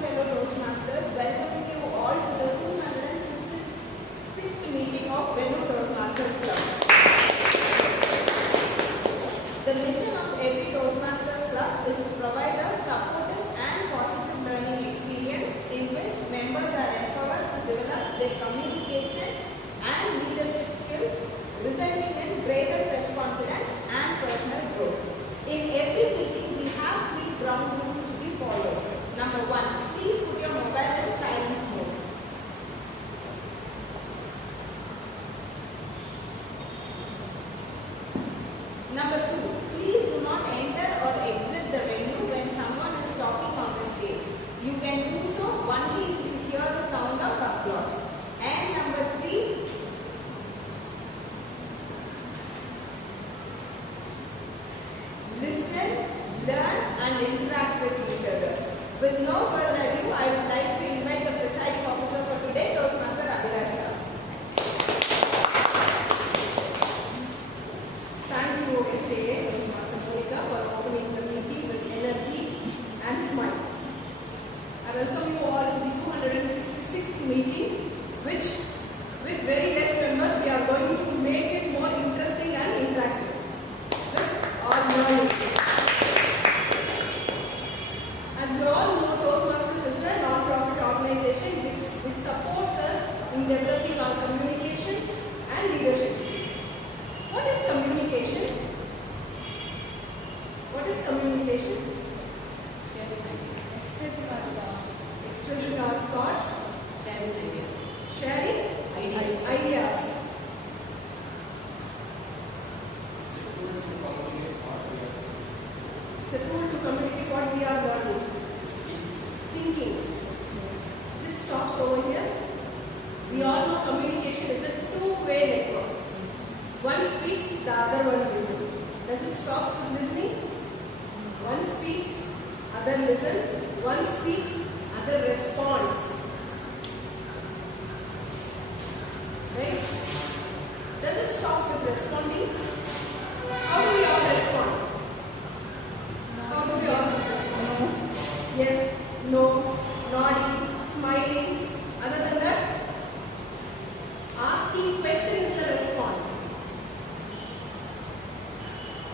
fellow Toastmasters, welcoming you all to the 266th meeting of Vellore Toastmasters Club. The mission of every Toastmasters Club is to provide a supportive and positive learning experience in which members are empowered to develop their communication and leadership skills, resulting in greater self-confidence and personal growth. In every meeting, we have 3 ground rules to be followed. Number 1, please put your mobile in silence mode. Number 2, please do not enter or exit the venue when someone is talking on the stage. You can do so only if you hear the sound of applause. And number 3, listen, learn and interact with each other. With no further ado, I would like to invite the presiding officer for today, Toastmaster Abhilasha. Thank you, SAA, Toastmaster Monica, for opening the meeting with energy and smile. I welcome you all to the 266th meeting, which with very less members, we are going to make it more interesting and interactive. All learning. As we all know, Toastmasters is a non-profit organization which supports us in developing our communication and leadership skills. What is communication? What is communication? Sharing ideas. Expressing our thoughts. Sharing ideas. Sharing ideas. It's a tool to communicate what we are learning. Thinking. It stops over here. We all know communication is a two-way network. One speaks, the other one listens. Does it stop with listening? One speaks, other listen. One speaks, other responds. Right? Does it stop with responding? How do we all respond? How do we all respond? Yes, no, nodding, smiling. Other than that, asking questions is the response.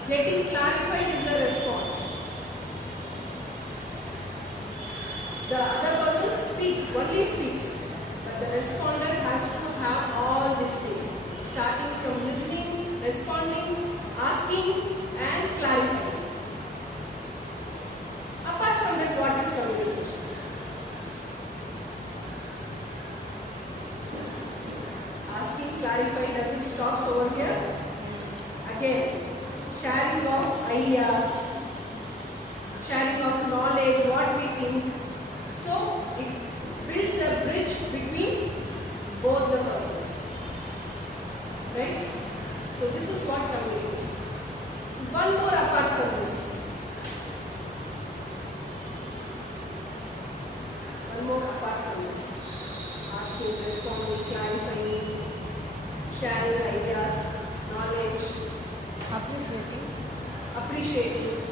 Getting clarified is the response. The other person speaks, only speaks, but the responder has to have all these things, starting from listening, responding, asking, and clarifying. Apart from that, what is communication? Asking, clarifying, does it stop over here? Again, sharing of ideas, sharing of knowledge, what we think. So, it builds a bridge between both the persons. Right? So, this is what communication. One more apart from this. One more apart from this. Asking, responding, clarifying, sharing ideas, knowledge, appreciating.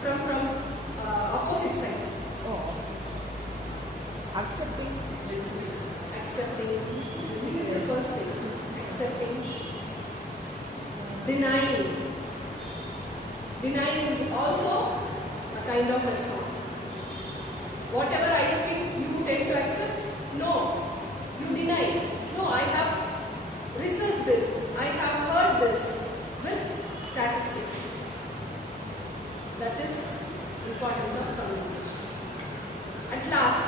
From opposite side. Oh. Accepting. This is the first thing. Accepting. Denying. Denying is also a kind of response. Whatever I speak, you tend to accept? No. You deny. No, I have researched this. I have heard this with statistics. That is the importance of communication. At last,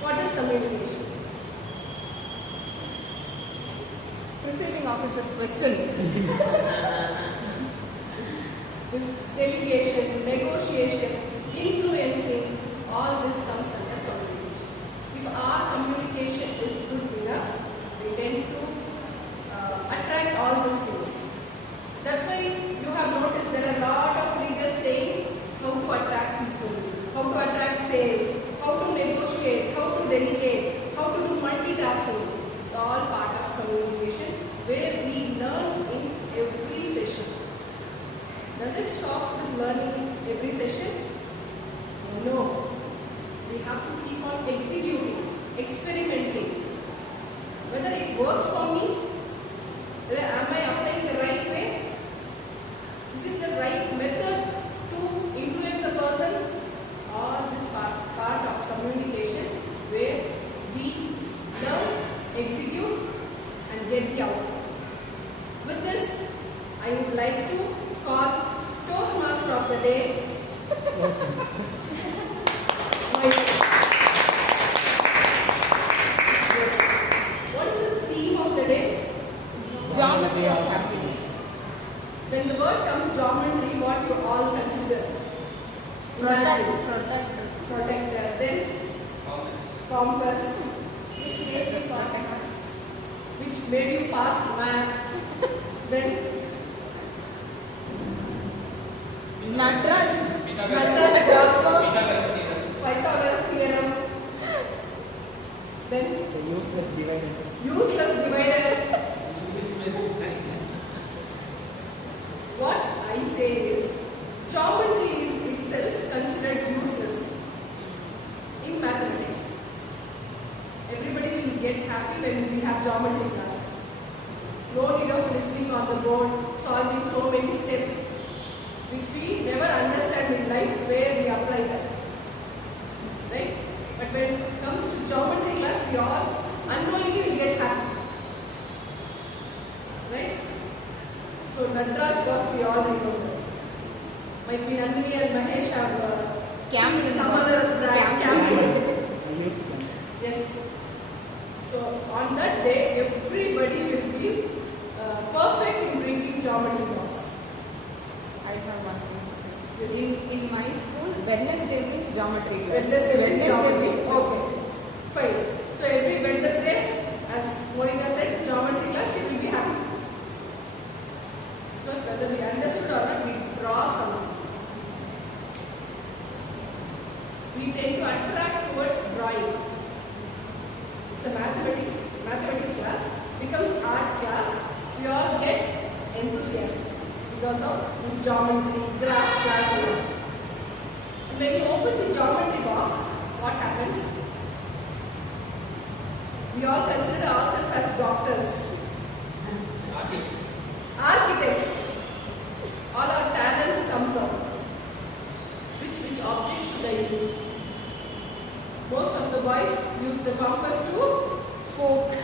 what is communication? Presiding officer's question. This delegation, negotiation, influencing, all this comes under communication. If our communication is good enough, we tend to attract all these things. That's why you have noticed there are a lot of leaders saying how to attract people, how to attract sales, how to negotiate, how to delegate, how to do multitasking. It's all part of communication where we learn in every session. Does it stop with learning every session? No. have to keep on executing, experimenting. Whether it works for me, whether am I applying the right way? Is it the right method to influence a person? All this part of communication where we learn, execute and get the outcome. With this, I would like to call Toastmaster of the day. Yes. What is the theme of the day? Geometry of happiness. When the word comes geometry, what you all consider? Imagine. Protector. Then compass. Which made you pass math. Then Nadraj. Pythagoras theorem. Then The useless divider. useless divider. What I say is, geometry is itself considered useless in mathematics. Everybody will get happy when we have geometry class. No need of listening on the board, solving so many steps, which we never understand in life where we apply that. Right? But when it comes to geometry class, we all unknowingly will get happy. Right? So Nadraj box we all remember. Might be Nandini and Mahesh have some other brand. I used them. Yes. So on that day, everybody will be perfect in bringing geometry box. I have one thing. Yes. In my school, Wednesday means geometry class. Wednesday means geometry. means Okay. Fine. So every Wednesday, as Monica said, geometry class, she will be happy. Because whether we understood or not, we draw something. We tend to attract towards drawing. It's a mathematics class, becomes arts class. We all get enthusiastic because of this geometry, graph class and all. And when you open the geometry box, what happens? We all consider ourselves as doctors, architects. All our talents comes out. Which object should I use? Most of the boys use the compass to poke.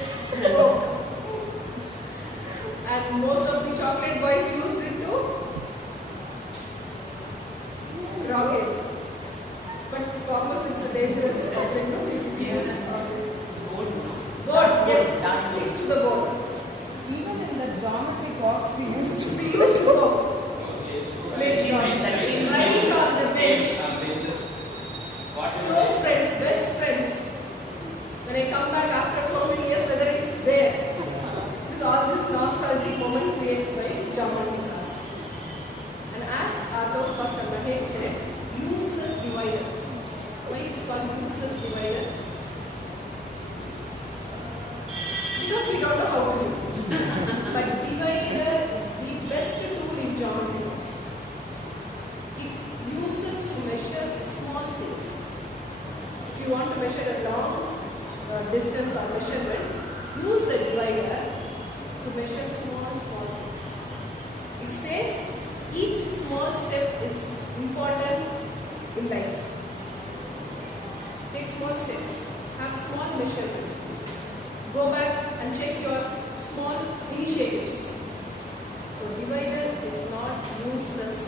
And most of the chocolate boys used it to rocket. But compass is a dangerous object. No? If you use board, yes, that sticks to the board. Even in the geometry box, we used to We used to go. Make noise. Write on the bench. Close friends, best friends. When I come back after so many years, whether it's there. Because all this nostalgic moment creates by geometry class. And as our Toastmaster Mahesh said, useless divider. Why it's called useless divider? Because we don't know how to use it. But divider is the best tool in geometry box. It uses to measure small things. If you want to measure a long distance or measurement, use the divider to measure small things. It says each small step is important in life. Take small steps, have small measurement. Go back and check your small initiatives. So divider is not useless.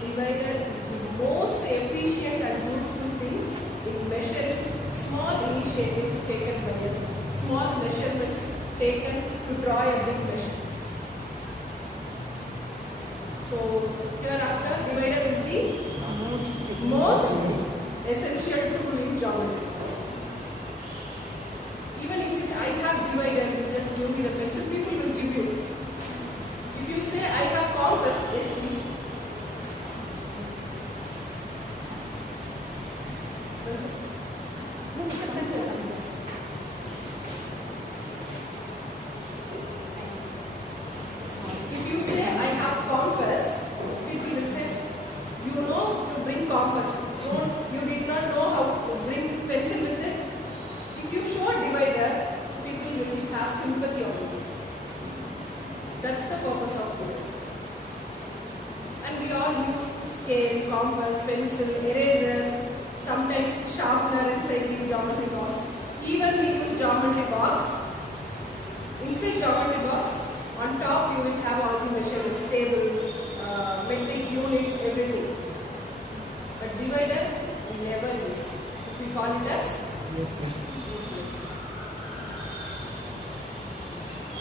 Divider is the most efficient and useful things in measuring small initiatives taken by us, small measurements taken to draw a big measure. So hereafter, divider is the most essential tool in geometry. Even if you say, I have divider, you just give me the pencil, people will give you. If you say, I have compass, yes, please. If you say, I have compass, people will say, you know to bring compass. You did not know how scale, compass, pencil, eraser, sometimes sharpener inside the geometry box. Even we use geometry box. Inside geometry box, on top you will have all the measurements, tables, metric units, everything. But divider we never use. We call it as useless.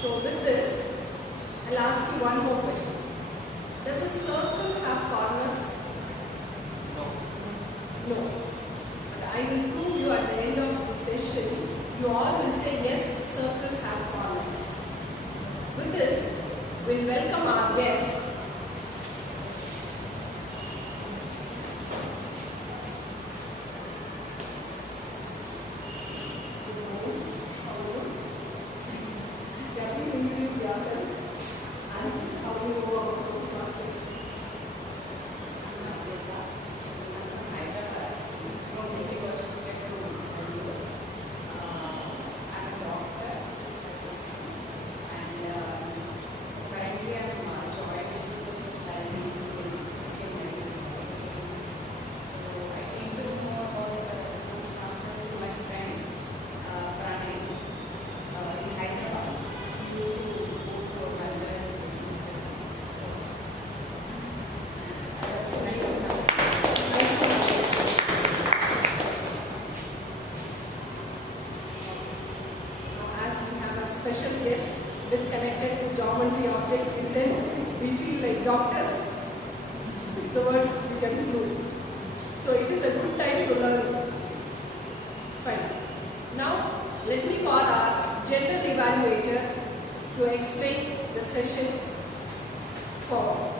So with this, I'll ask you one more question. Does a circle have corners? No. But I will prove you at the end of the session. You all will say yes, circle have corners. With this, we'll welcome our guest. Please introduce yourself and how you know about Toastmasters. Special guest with connected to geometry objects is said, we feel like doctors. The words we can include. So it is a good time to learn. Fine. Now let me call our general evaluator to explain the session forward.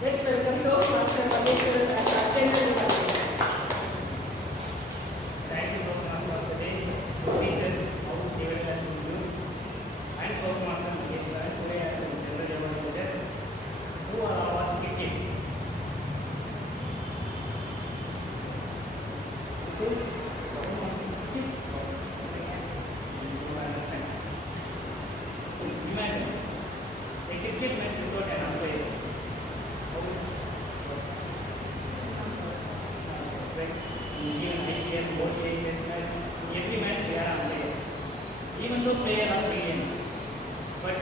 Let's welcome Toastmaster Vellore as our general evaluator. Thank you, Toastmaster, for the day to teach us how to give it and use. And Toastmaster today as a general evaluator who are watching cricket. Imagine a cricket match without an umpire. How is right? Even IPL, ODI, Test match, every match we are umpire. Even though player are brilliant, but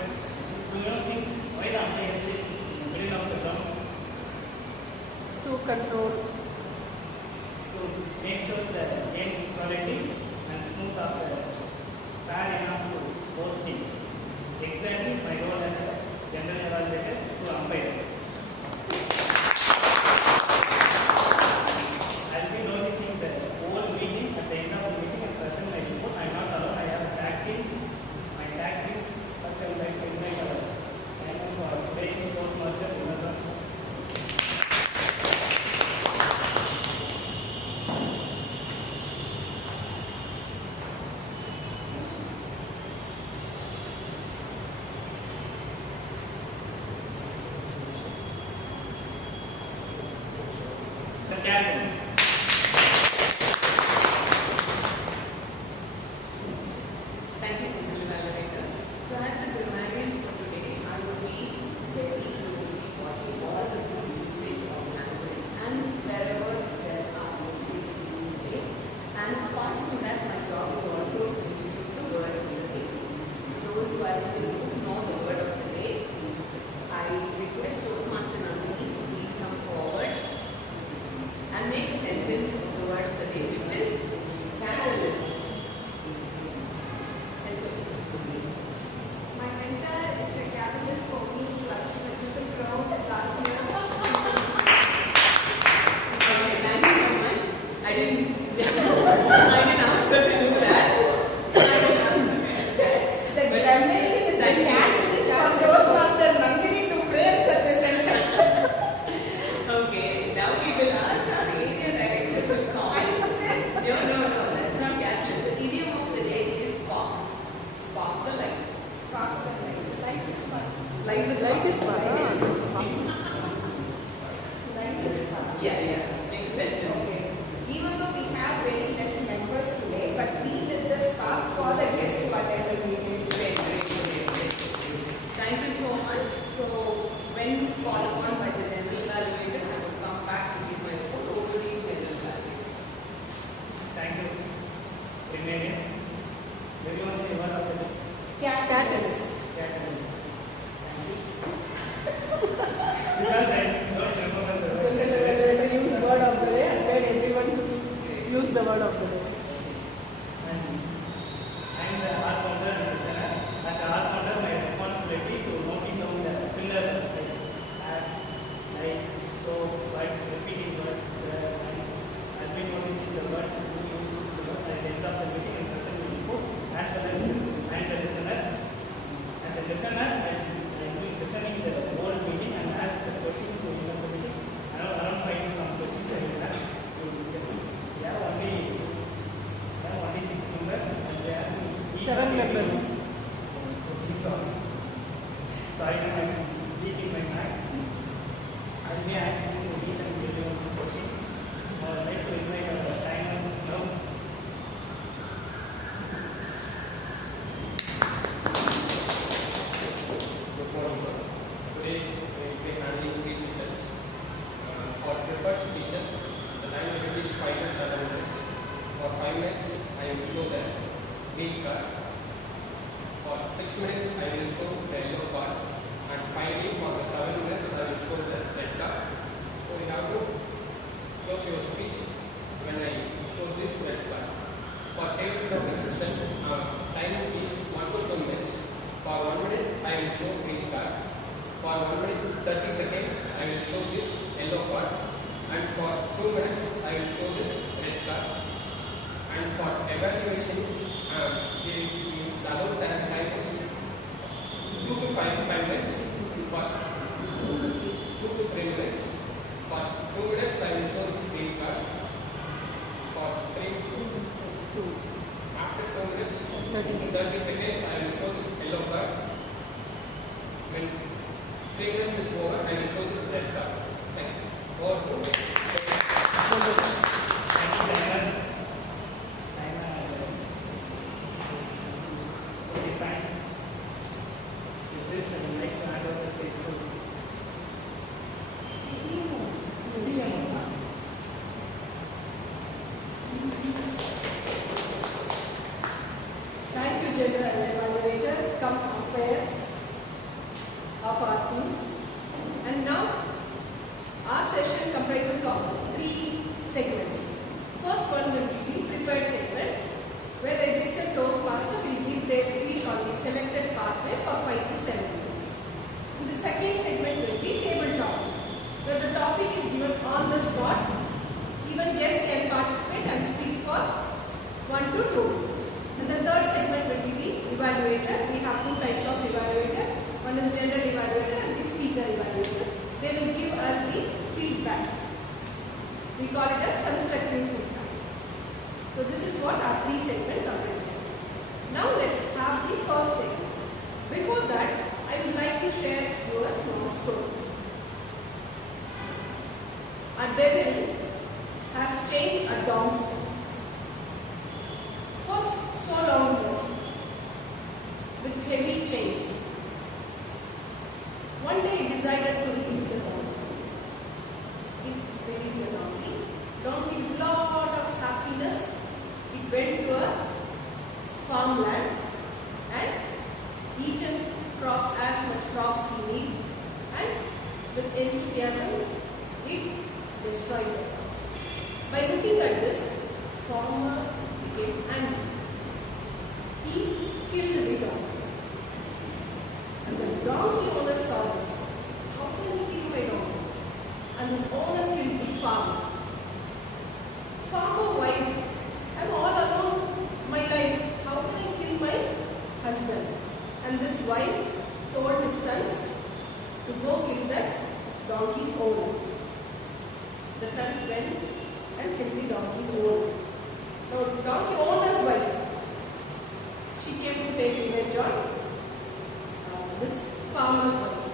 do you not think why the umpire sits in the middle of the ground To control. to make sure the game quality and smooth of the fair enough to both teams. Exactly my role as a general evaluator to umpire. I'll be noticing the whole meeting. At the end of the meeting, I present my report. I'm not alone. I have a tag team. My tag team. First, I would like to invite our chairman for taking Toastmaster. The captain. Thank you, General Evaluator. So as the grammarian for today, I will be very closely watching all the good usage of language and wherever there are mistakes being made. And apart from that, my job is also to introduce the word of the day. Those who are in the room know the word of the day. I request Toastmaster Nandini to please come forward and make a sentence of the word of the day, which is catalyst. My mentor is the catalyst for me to achieve a triple crown last year. Okay, thank you so much. I didn't ask her to do that. The catalyst is the catalyst for Toastmaster Nandini to frame such a sentence. Okay, now we will ask our area director to come. No, that's not catalyst. The idiom of the day is spark. Spark the light. Spark the light. Light is fun. Light the spark. Light is fun. Yeah. Make sense. Okay. Even though we have very less members today, but we lit the spark for the guests to attend the meeting. Great. Thank you so much. So, when called upon by the general evaluator, I would prepared speeches. The time limit is 5 to 7 minutes. For 5 minutes, I will show the green card. For 6 minutes, I will show the yellow card. And finally, for the 7 minutes, I will show the red card. So you have to close your speech when I show this red card. For table talking session, time is 1 to 2 minutes. For 1 minute, I will show green card. For 1 minute 30 seconds, I will show this yellow card. And for 2 minutes, I will show this red card. And for evaluation, the allowed time is 2 to 5 minutes. For 2 to 3 minutes. For 2 minutes, I will show this green card. For 3 after 2 minutes, 30 seconds, I will show this yellow card. When 3 minutes is over, I will show this red card. Thank you. Over to you. Thank you, General Evaluator. Come compare of our team. And now, our session comprises of 3 segments. First one will be the prepared segment, where registered Toastmaster will give their speech on the selected pathway for 5 to 7 minutes. And the second segment will be table talk, where the topic is given on the spot. Even guests can participate and speak for 1 to 2 minutes. And the third segment will be the evaluator. We have 2 types of evaluator. One is general evaluator and the speaker evaluator. They will give us the feedback. We call it as constructive feedback. So this is what our 3 segment comprises. Now let's have the first segment. Before that, I would like to share you a small story. A devil has chained a donkey for so long years with heavy chains. One day he decided to release the donkey. He released the donkey. Donkey with lot of happiness. It went to a farmland and eaten crops, as much crops he need, and with enthusiasm it destroyed the crops. By looking at this, farmer became angry. He killed the donkey. And the donkey owner saw this. How can he kill my donkey? And his owner killed the farmer. Farmer wife, I'm all alone my life. How can I kill my husband? And this wife told his sons to go kill that donkey's owner. The sons went and killed the donkey's owner. Now, donkey owner's wife, she came to take revenge on this farmer's wife.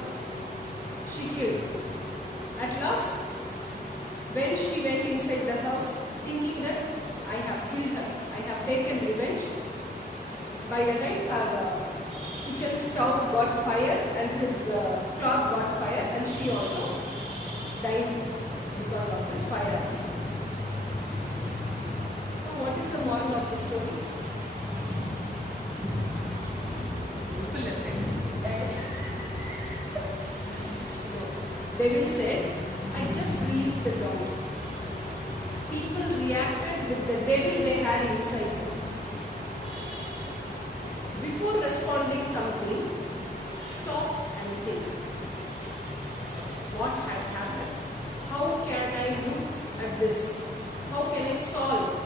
She killed. At last, when she went inside the house, thinking that I have killed her, I have taken revenge, by the time our kitchen stove got fire and his cloth got fire, and she also died because of this fire accident. Now, what is the moral of the story? Devil said, I just released the donkey. People reacted with the devil they had inside them. Before responding something, stop and think. What had happened? How can I look at this? How can I solve?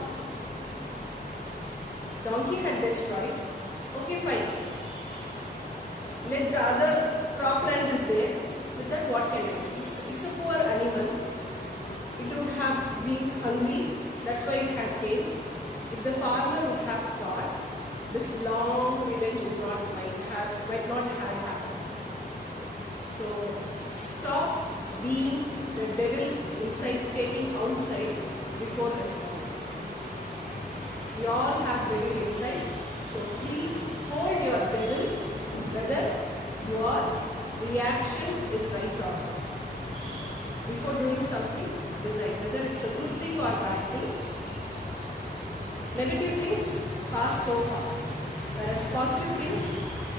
Donkey had destroyed. Okay, fine. Let the other cropland is there. With that, what can I do? It's a poor animal. It would have been hungry. That's why it had came. If the farmer would have thought, this long revenge might not have happened. So stop being the devil inside, taking outside before responding. We all have devil inside. So please hold your devil whether your reaction is right or wrong. Before doing something, decide whether it's a good thing or bad thing. Negative things pass so fast, whereas positive things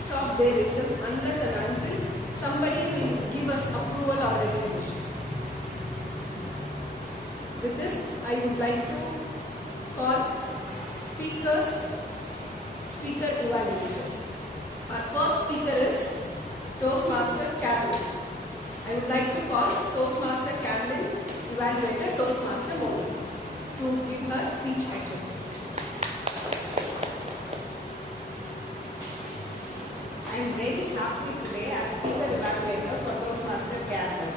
stop there itself unless and until somebody will give us approval or recognition. With this, I would like to call speaker evaluators. Our first speaker is Toastmaster Carolyn. I would like to call Toastmaster Carolyn, evaluator Toastmaster Mobile, to give her speech objectives. I am very happy today as speaker evaluator for Toastmaster Carolyn.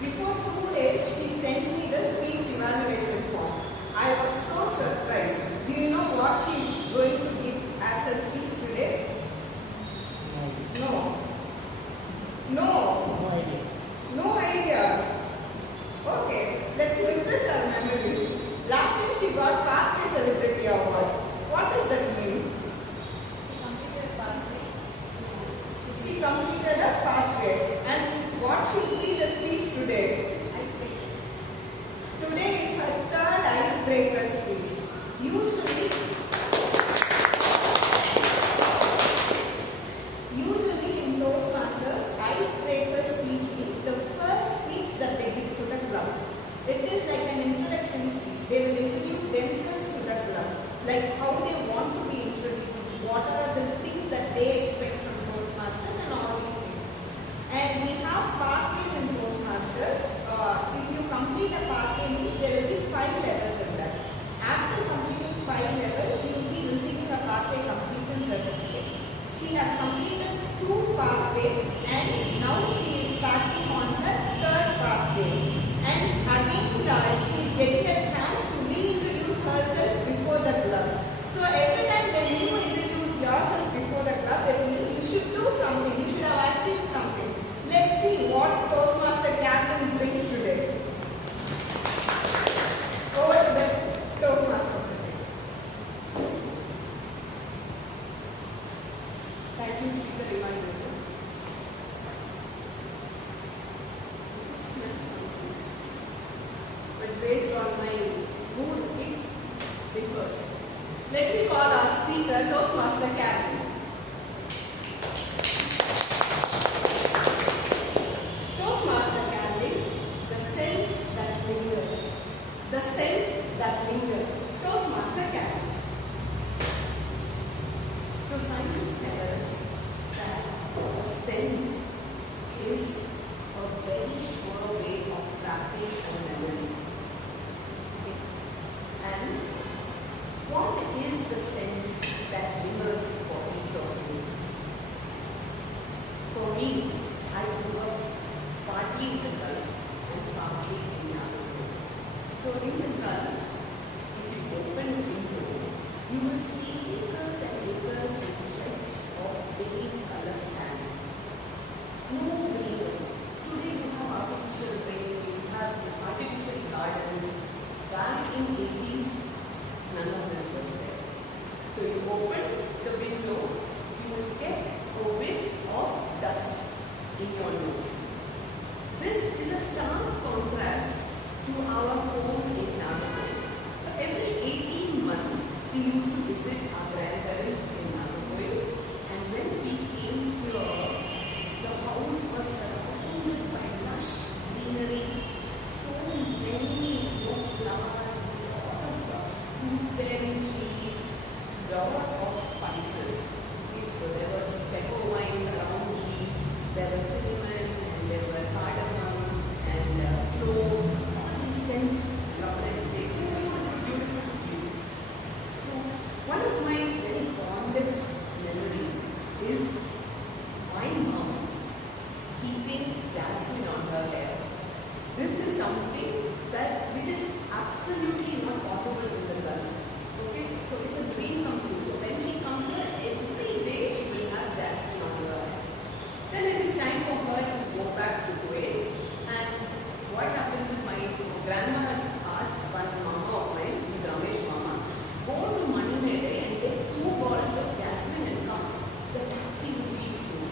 Before 2 days, she sent me the speech evaluation form. I was so surprised. Do you know what she is going to give as her speech today? No. No idea. No idea. Okay, let's refresh our memories. Last time she got Pathway Celebrity Award. What does that mean? She completed a pathway. And what should be the speech today? Today is her third icebreaker speech. Usually in Toastmasters, icebreaker speech means the first speech that they give to the club. It is like an introduction speech. They will introduce themselves to the club, like how they want to be introduced, what are the things that they expect from Toastmasters and all these things. And we have pathways in Toastmasters. If you complete a pathway means there will be 5 levels in that. After completing 5 levels, you will be receiving a pathway completion certificate. She has completed 2 pathways and now she is starting on her 3rd pathway. And again she is getting a chance to reintroduce herself before the club. So every time when you introduce yourself before the club, it means you should do something, you should have achieved something. Let's see what Toastmaster Carolyn brings today. Over to the Toastmaster. Thank you, speaker evaluator. But based on my mood, it differs. Let me call our speaker Toastmaster Carolyn. Toastmaster Carolyn, the scent that lingers. The scent that lingers. Toastmaster Carolyn. So scientists tell us that scent is a very sure way of trapping our memory. Okay. And what is the scent that lingers for each of you? For me, I grew up partly in the Gulf and partly in Nagaland. So in the Gulf, if you open a window, you will see acres and acres in stretch of beige color sand. No greenery. Today you have artificial rain, you have artificial gardens. Back in 80s, none of this was there. So you open the window, you will get a whiff of dust in your nose. This is a stark contrast to our home in Nagaland. So every 18 months, we used to visit our grandparents in Nagaland, and when we came here, the house was surrounded by lush greenery, so many flowers, lot of fruit-bearing trees, lot of spices. Okay, so there were pepper vines around trees, there were cinnamon, and there were cardamom, and clove, all these scents. Beautiful view. So one of my very fondest memory is my mom keeping jasmine on her hair. This is something which is absolutely not possible in the Gulf. Okay, so it's a dream come true. So when she comes here, every day she will have jasmine on her hair. Then it is time for her to go back to Kuwait. And what happens is my grandma asks one mama of mine, who is Ramesh mama, go to Manimede and get 2 bottles of jasmine and come. The taxi will leave soon.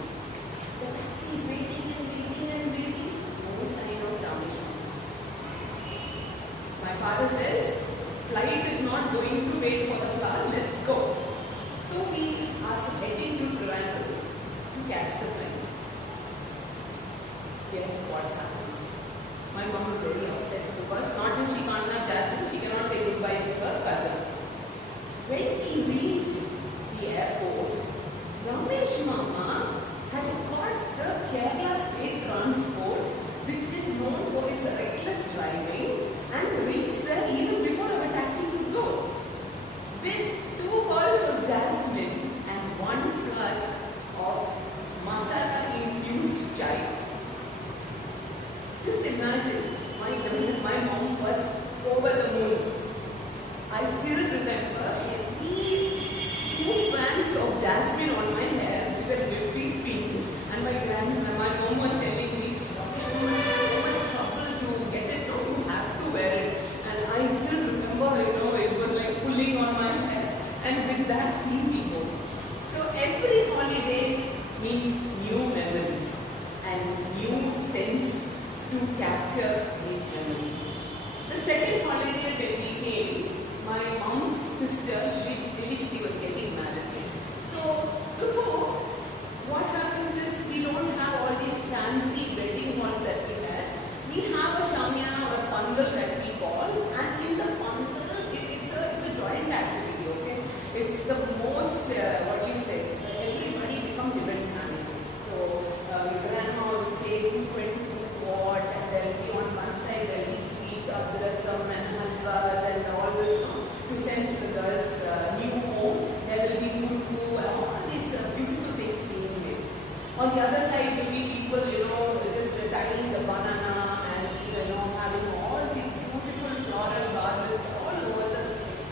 The taxi is waiting and waiting and waiting. No sign of Ramesh mama. guess what happens? My mom was very upset because not just she can't have Jasmine, she cannot say goodbye to her cousin. When we reached the airport, Ramesh Mama has got the Kerala State Transport, which is known for its reckless driving, and reached there even before our taxi could go. With 2 bottles of jasmine and 1 flask of masala infused chai. Just imagine, my mom was over the moon. I still remember I need 2 strands of jasmine on my hair with a dripping pink, and my mom was telling me, so much trouble to get it, no, you have to wear it. And I still remember, it was like pulling on my hair, and with that seeing me go. So every holiday means new memories and new sense to capture these memories. The second holiday when we came, my mom's sister, Lily, was getting married. So before, what happens is we don't have all these fancy wedding halls that we had. We have a shamiana or a pandal that we call, and in the pandal, it's a joint activity, okay? It's the most, everybody becomes event manager. So your grandma will say who's going to do what, and there will be on one side there will be sweets, adrasam and halwas and all this to send to the girls' new home. There will be murku and all these beautiful things being made. On the other side will be people, just tying the banana and having all these beautiful floral garlands all over the scene.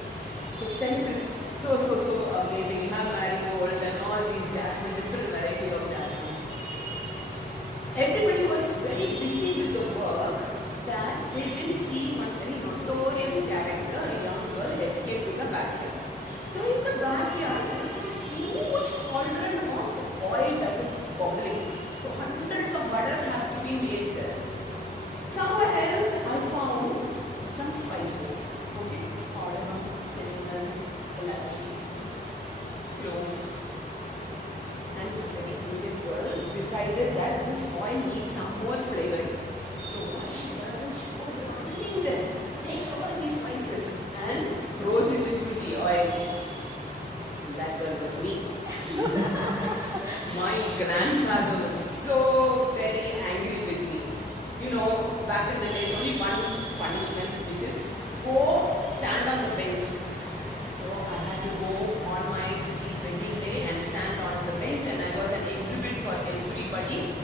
The scent is so amazing. We have marigold and all these jasmine, different variety of jasmine. Everybody was very busy with the work that they didn't see one very notorious character, a young girl, escape to the backyard. So in the backyard, there is this huge cauldron of oil that is bubbling. So hundreds of butters have to be made there. Somewhere else, I found some spices. Okay, cardamom, cinnamon, ilachi, clove. And this very curious girl decided that this oil needs some more flavoring. So what she does is she goes running there, takes all these spices and throws it into the oil. That girl was me. My grandfather was so very angry with me. Back in the days, only one punishment, which is go stand on the bench. So I had to go on my chickie's wedding day and stand on the bench, and I was an exhibit for everybody.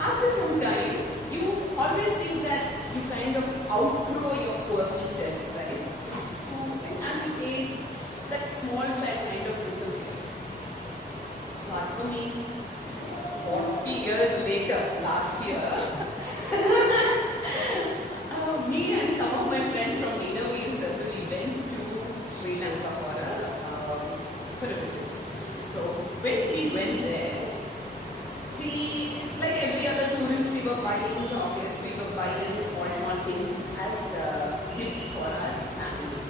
After some time, you always think that you kind of outgrow your quirky self, right? And as you age, that small child kind of disappears. Not for me. 40 years later, last year, me and some of my friends from Innovative Circle, we went to Sri Lanka for a visit. So when we went there, we, like every other tourist, we were buying chocolates, we were buying small things as gifts for our family.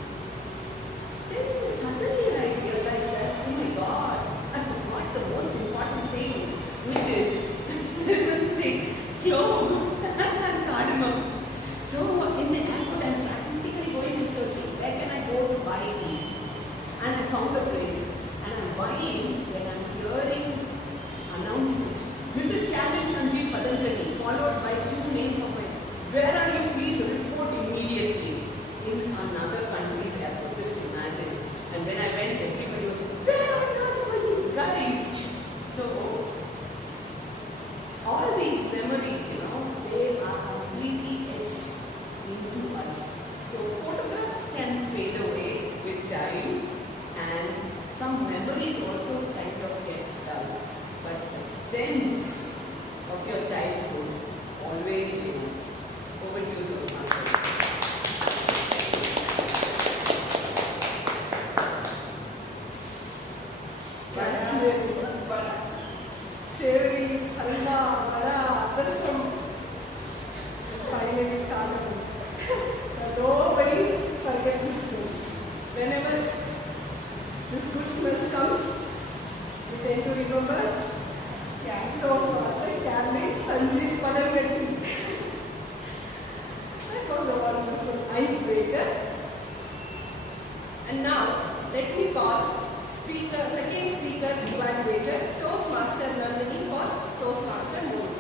Then suddenly I realized that, oh my God, I forgot the most important thing, which is cinnamon stick, clove, and cardamom. So in the airport, I'm frantically going and searching, where can I go to buy these? And I found a place, and I'm buying when I'm hearing announcement. Mrs. Karen Sanjeev Padanjali, followed by 2 names of my, where are you? Please report immediately. In another country's airport, just imagine. Sanjeev Padavati. That was a wonderful icebreaker. And now, let me call second speaker evaluator, Toastmaster Nandini for Toastmaster mode.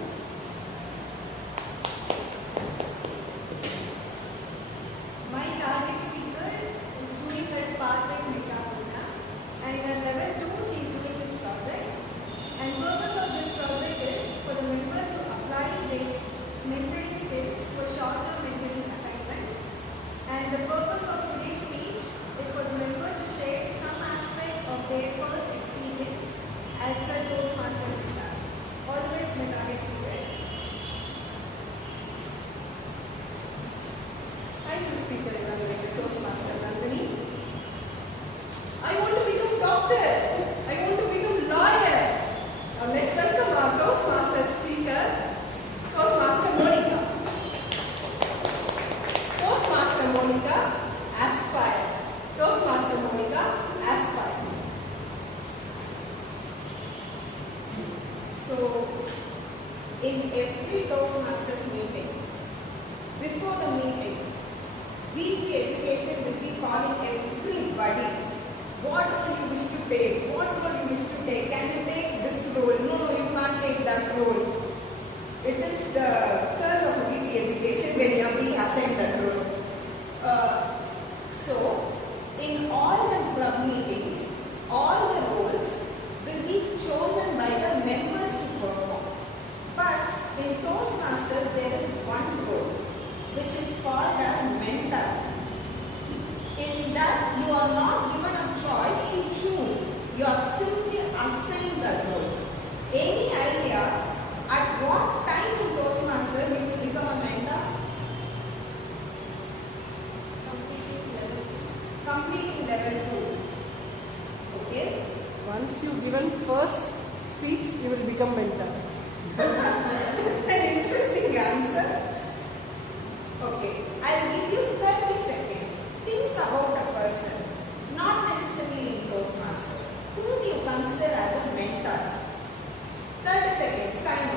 My target speaker is doing her pathways mechanica, and in her level 2 she is doing this project. And purpose of this project is for the member to apply their mentoring skills for short-term mentoring assignment. And the purpose of today's speech is for the member to share some aspect of their first experience as a Toastmaster mentor. Always my target speaker. Thank you, Speaker Evaluator Toastmaster Nandini. I want to become doctor. I want to become lawyer. Now let's welcome our Toastmaster speaker, Toastmaster Monica. Toastmaster Monica, aspire. Toastmaster Monica, aspire. So, in every Toastmasters meeting, before the meeting, weekly education will be calling everybody. What all you wish to take? What all you wish to take? Can you take this role? No, you can't take that role. It is the curse of weekly education when you are being assigned that role. So, in all the club meetings, all the roles will be chosen by the members to perform. But in Toastmasters, there is one role which is called as mentor. In that, you are not given a choice to choose. You are simply assigned the role. Any idea at what time in Toastmasters you will become a mentor? Completing level 2. Okay? Once you given first speech, you will become mentor. That's an interesting answer. Okay, I'll give you 30 seconds. Think about a person, not necessarily in Toastmasters, whom you consider as a mentor. 30 seconds, time on.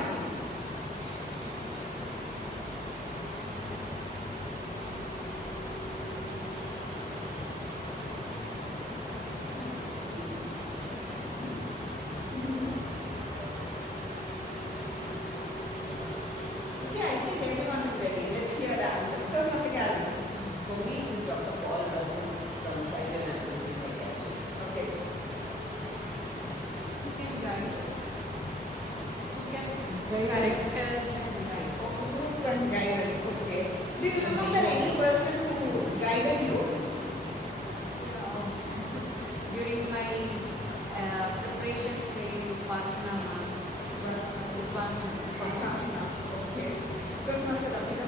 Okay, I think everyone is ready. Let's hear the answers. Toastmaster Gavin. For me, it's Dr. Paul Wilson from Child and Adolescent Psychiatry. Okay. You can guide. Who can guide us? Okay. Do you remember any person who guided you? During my preparation phase, Upasana, Okay. Toastmaster Ravina.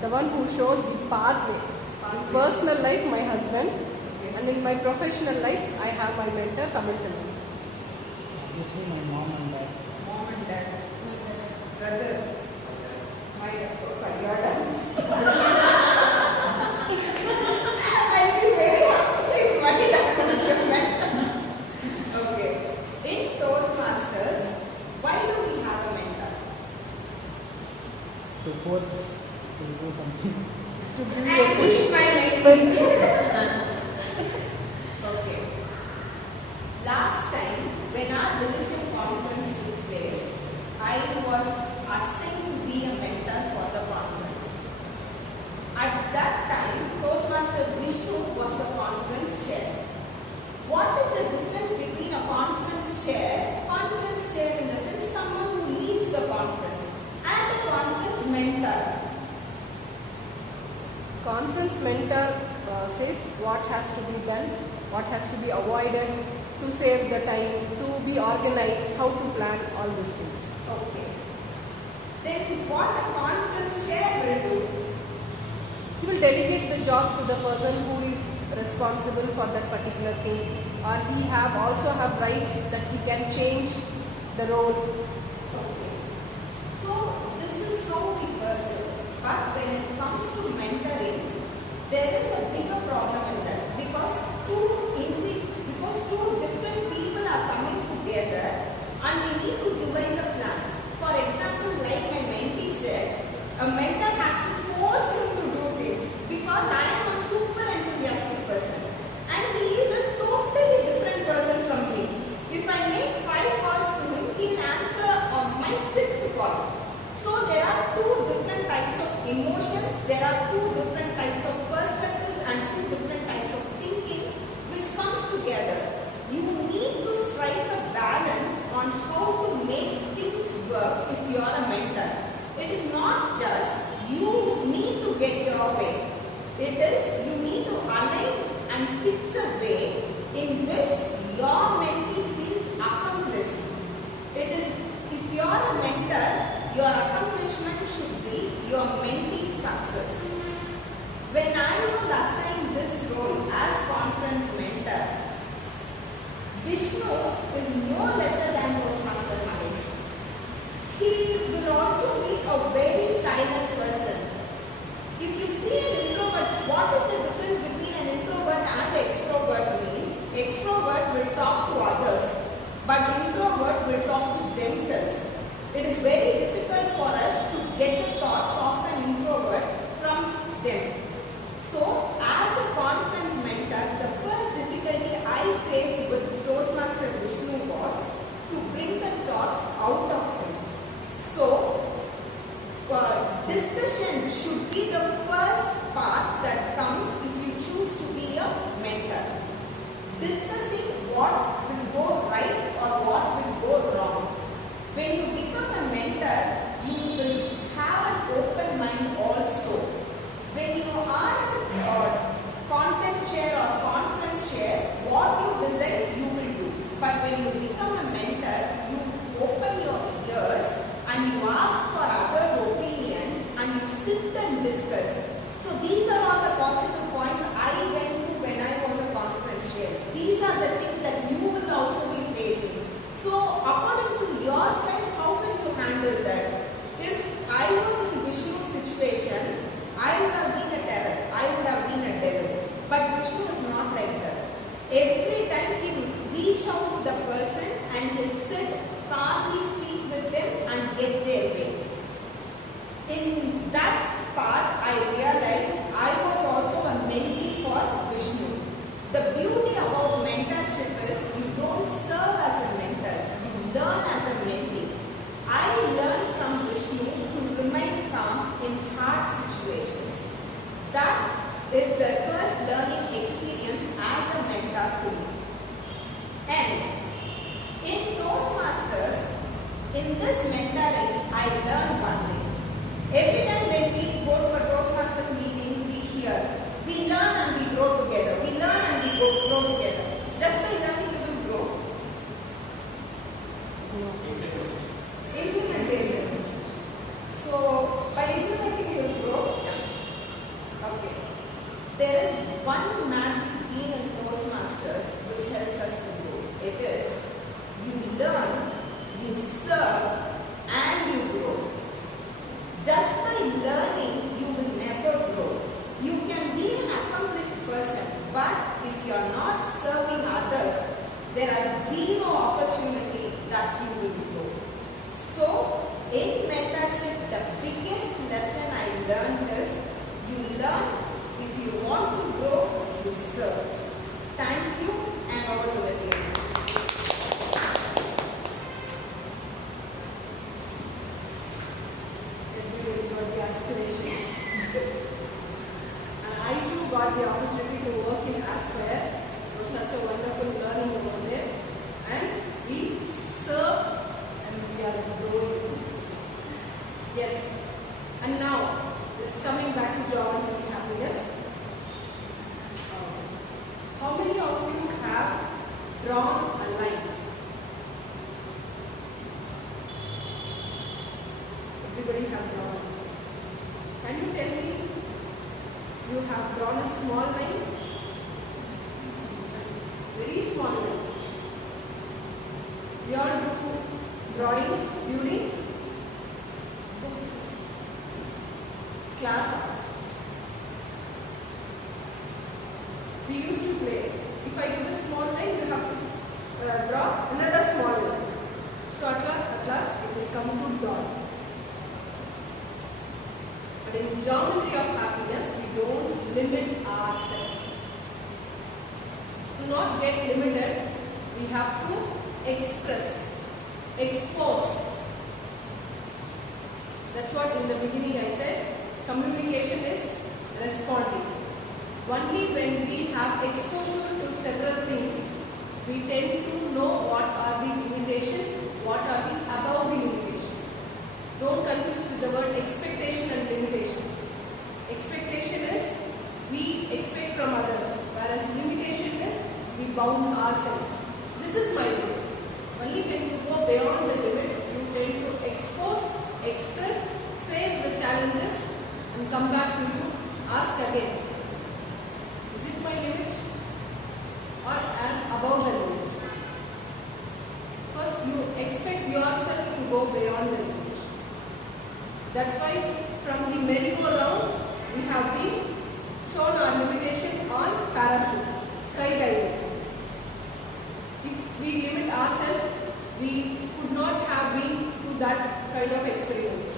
The one who shows the pathway. In personal life, my husband, and in my professional life, I have my mentor, Tamil Selvan. Obviously, my mom and dad. Mom and dad. Brother. My sorry, your dad. I'll be very happy if my dad was your mentor. Okay. In Toastmasters, why do we have a mentor? To force to do something. To give I you a wish push. my mentor. Okay. Last time, when our division conference took place, I was assigned to be a mentor for the conference. At that time, Toastmaster Vishnu was the conference chair. What is the difference between a conference chair in the sense someone who leads the conference, and a conference mentor? Conference mentor says what has to be done, what has to be avoided, to save the time, to be organized, how to plan, all these things. Okay. Then what a conference chair will do? He will delegate the job to the person who is responsible for that particular thing, or he also have rights that he can change the role. Okay. So this is how we pursue. But when it comes to mentoring, there is a bigger problem in that because two different people are coming together and they need to devise a plan. For example, like my emotions, there are two different types of perspectives and two different types of thinking which comes together. You need to strike a balance on how to make things work if you are a mentor. It is not just you need to get your way. It is you need to align and fix a way in which your mentee feels accomplished. It is, if you are a mentor, your accomplishment should be your mentee's success. When I was assigned this role as conference mentor, Vishnu is no lesser than Toastmaster Mahesh. He will also be a very silent person. If you see an introvert, what is the difference between an introvert and extrovert means? Extrovert will talk to others, but introvert will talk to themselves. It is very difficult for us to get the thoughts of an introvert from them. So, as a conference mentor, the first difficulty I faced with Toastmaster Vishnu was to bring the thoughts out of him. So, discussion should be the first part that comes if you choose to be a mentor. Discussing what will go right or what will go wrong. When you become a mentor, you will have an open mind also. When you are a contest chair or conference chair, what you decide you will do. But when you become a mentor, you open your ears and you ask for others' opinion and you sit and discuss. So these are all the positive points I went to when I was a conference chair. These are the things that you will also be facing. So according to your style, how will you handle that? If I was in Vishnu's situation, I would have been a terror. I would have been a devil. But Vishnu is not like that. Every time he will reach out to the person and he'll sit, calmly speak with them and get their way. In that part, I realized I was also a mentee for Vishnu. The beauty about mentorship is you don't serve as a mentor, you learn as a mentee. I learned from Vishnu to remain calm in hard situations. That is the first learning experience as a mentor to me. And in Toastmasters, in this mentoring, I learned one thing. Every time when we go to a Toastmasters meeting, we hear, we learn and we grow together. We learn and we grow together. Just by learning, you will grow. Implementation. So, by implementing, you will grow. Okay. There is one magic key in Toastmasters which helps us to grow. It is, you learn, you serve, and you grow. Just by learning, you will never grow. You can be an accomplished person, but if you are not serving others, there are zero opportunity that you will grow. So, in mentorship, the biggest lesson I learned is, you learn, if you want to grow, you serve. Thank you, and over to the table. Everybody got the aspiration. And I too got the opportunity to work in Aspire. It was such a wonderful learning over there. And we serve and we are growing. Yes. And now, it's coming back to joy and happiness. How many of you have drawn a line? Everybody have drawn. Can you tell me, you have drawn a small line? Very small line. We all do drawings during class hours. We used to play. If I give a small line, you have to draw another small line. So at last it will come to dot. But in geometry of happiness, we don't limit ourselves. To not get limited, we have to express, expose. That's what in the beginning I said. communication is responding. Only when we have exposure to several things, we tend to know what are the limitations, what are the above the limitations. Don't confuse with the word expectation and limitation. Expectation is we expect from others, whereas limitation is we bound ourselves. This is my limit. Only when you go beyond the limit, you tend to expose, express, face the challenges and come back to you, ask again. Is it my limit or am above the limit? First, you expect yourself to go beyond the limit. That's why from the merry-go-round, we have been shown our limitation on parachute, skydiving. If we limit ourselves, we could not have been to that kind of experiment.